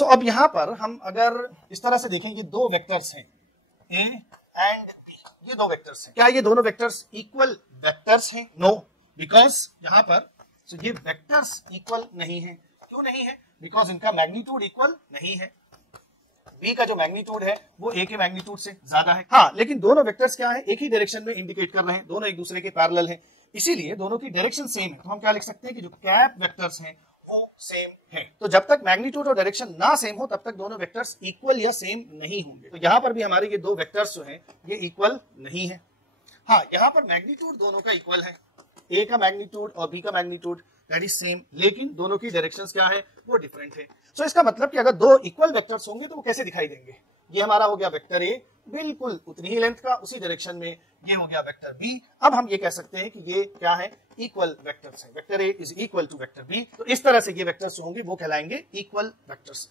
सो अब यहां पर हम अगर इस तरह से देखें, ये दो वेक्टर्स हैं ए एंड बी, ये दो वेक्टर्स हैं, क्या ये दोनों वेक्टर्स इक्वल वेक्टर्स हैं? नो, बिकॉज यहां पर ये वेक्टर्स इक्वल नहीं है। क्यों नहीं है? बिकॉज इनका मैग्नीट्यूड इक्वल नहीं है। बी का जो मैग्नीट्यूड है वो ए के मैग्नीट्यूड से ज्यादा है। हाँ, लेकिन दोनों वेक्टर्स क्या है, एक ही डायरेक्शन में इंडिकेट कर रहे हैं, दोनों एक दूसरे के पैरेलल हैं, इसीलिए दोनों की डायरेक्शन सेम है। तो हम क्या लिख सकते हैं कि जो कैप वेक्टर्स हैं वो सेम है। तो जब तक मैग्नीट्यूड और डायरेक्शन ना सेम हो तब तक दोनों वेक्टर्स इक्वल या सेम नहीं होंगे। तो यहां पर भी हमारे ये दो वेक्टर्स जो हैं ये इक्वल नहीं है। हाँ, यहां पर मैग्नीट्यूड दोनों का इक्वल है, ए का मैग्नीट्यूड और बी का मैग्नीट्यूड दैट इज सेम, लेकिन दोनों की डायरेक्शंस क्या है, वो डिफरेंट है। सो इसका मतलब कि अगर दो इक्वल वेक्टर्स होंगे तो वो कैसे दिखाई देंगे? ये हमारा हो गया वेक्टर ए, बिल्कुल उतनी ही लेंथ का उसी डायरेक्शन में, ये हो गया वेक्टर बी। अब हम ये कह सकते हैं कि ये क्या है, इक्वल वेक्टर्स है। Vector A is equal to vector B. तो इस तरह से ये वेक्टर्स होंगे वो कहलाएंगे इक्वल वेक्टर्स।